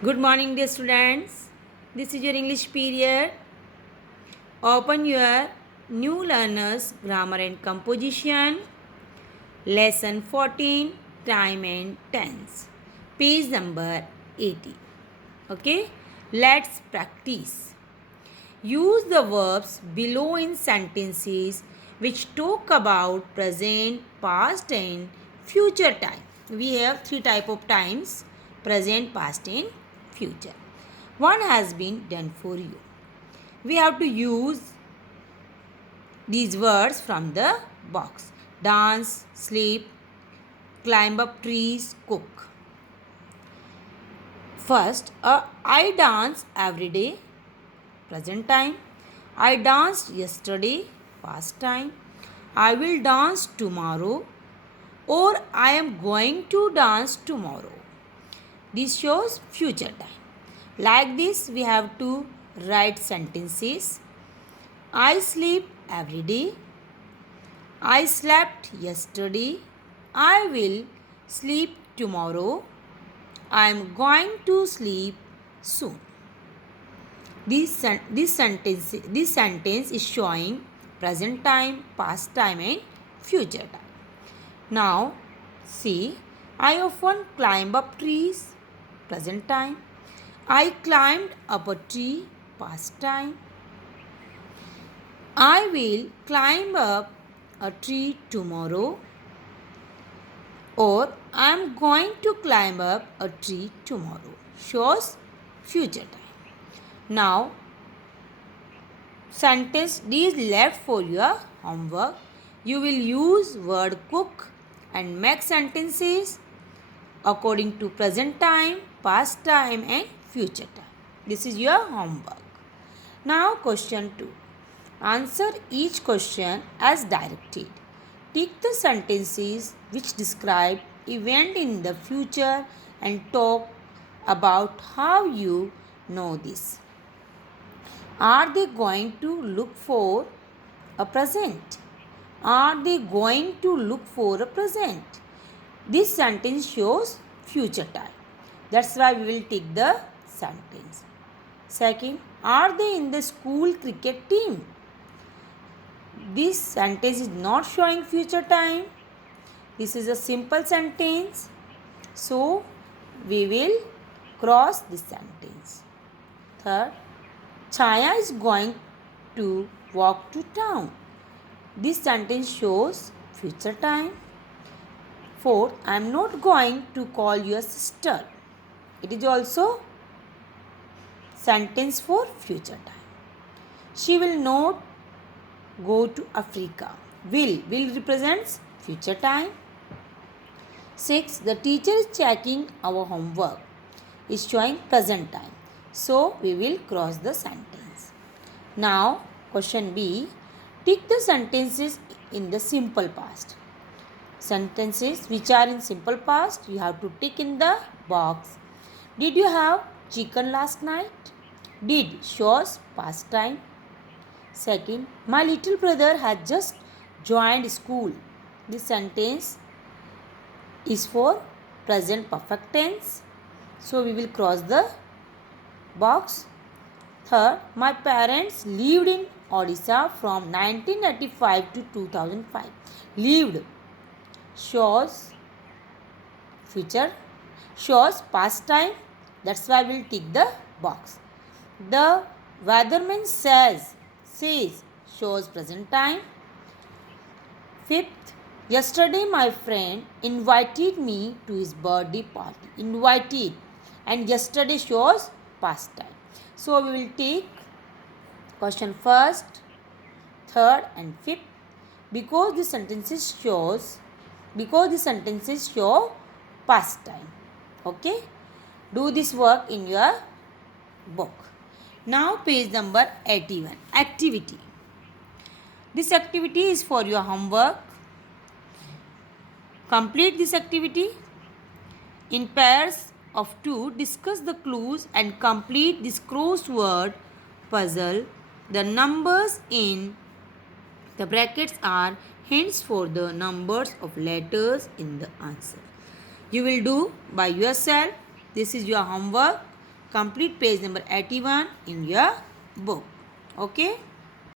Good morning, dear students. This is your English period. Open your new learners grammar and composition. Lesson 14 time and tense. Page number 80. Okay, let's practice. Use the verbs below in sentences which talk about present, past, and future time. We have three type of times: present, past, and future. One has been done for you. We have to use these words from the box: dance, sleep, climb up trees, cook. First, I dance every day, present time. I danced yesterday, past time. I will dance tomorrow, or I am going to dance tomorrow. This shows future time. Like this, we have to write sentences. I sleep every day. I slept yesterday. I will sleep tomorrow. I am going to sleep soon. This sentence is showing present time, past time, and future time. Now, see, I often climb up trees, present time. I climbed up a tree, past time. I will climb up a tree tomorrow, or I am going to climb up a tree tomorrow. Shows future time. Now, sentence D is left for your homework. You will use word cook and make sentences according to present time, past time, and future time. This is your homework. Now, question 2. Answer each question as directed. Tick the sentences which describe event in the future and talk about how you know this. Are they going to look for a present? Are they going to look for a present? This sentence shows future time. That's why we will take the sentence. Second, are they in the school cricket team? This sentence is not showing future time. This is a simple sentence. So, we will cross this sentence. Third, Chaya is going to walk to town. This sentence shows future time. Fourth, I am not going to call your sister. It is also sentence for future time. She will not go to Africa. Will represents future time. 6. The teacher is checking our homework. Is showing present time. So we will cross the sentence. Now question B. Tick the sentences in the simple past. Sentences which are in simple past, you have to tick in the box. Did you have chicken last night? Did shows past time. Second, my little brother has just joined school. This sentence is for present perfect tense. So we will cross the box. Third, my parents lived in Odisha from 1995 to 2005. Lived shows future, shows past time. That's why we'll tick the box. The weatherman says shows present time. Fifth, yesterday my friend invited me to his birthday party. Invited, and yesterday shows past time. So we will take question first, third, and fifth because the sentences show past time. Okay, do this work in your book. Now page number 81. Activity. This activity is for your homework. Complete this activity in pairs of 2. Discuss the clues and complete this crossword puzzle. The numbers in the brackets are hints for the numbers of letters in the answer. You will do by yourself. This is your homework. complete page number 81 in your book. Okay.